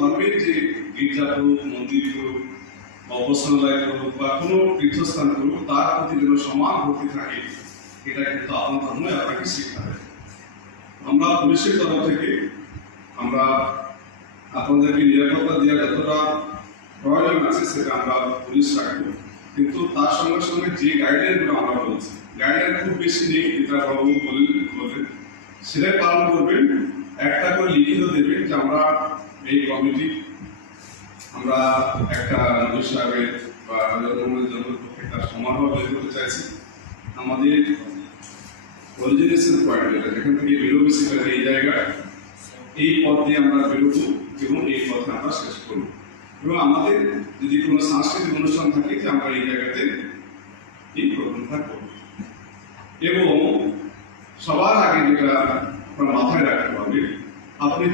ধর্মের যে গির্জা করুক, মন্দির করুক, উপাসনালয় করুক বা কোনো তীর্থস্থান করুক, তার প্রতি যেন সমান ভক্তি থাকে, এটা কিন্তু আপনার ধর্মই আপনাকে শিখাবে। আমরা পুলিশের তরফ থেকে আমরা আপনাদেরকে নিরাপত্তা দেওয়ার যতটা প্রয়োজন আছে সেটা আমরা পুলিশ রাখবো, কিন্তু তার সঙ্গে সঙ্গে যে গাইডলাইনগুলো আমরা বলছি, গাইডলাইন খুব বেশি নেই, এটা বাবু বলেন সেটাই পালন করবেন। একটা করে লিখিত দেবেন যে আমরা এই কমিটি আমরা একটা নবী সাহেবের বা জন্মের পক্ষে তার সমারোহ বের করতে চাইছি। আমাদের অরিজিনেশন পয়েন্ট যেখান থেকে বেরোবে সেটা এই জায়গায়, এই পথ দিয়ে আমরা বেরোবো এবং এই পথে আমরা শেষ করবো। এবং আমাদের যদি কোনো সাংস্কৃতিক অনুষ্ঠান থাকে যে আমরা এই জায়গাতে এই প্রোগ্রামটা করব। এবং সবার আগে যেটা আপনার মাথায় রাখতে হবে, আপনি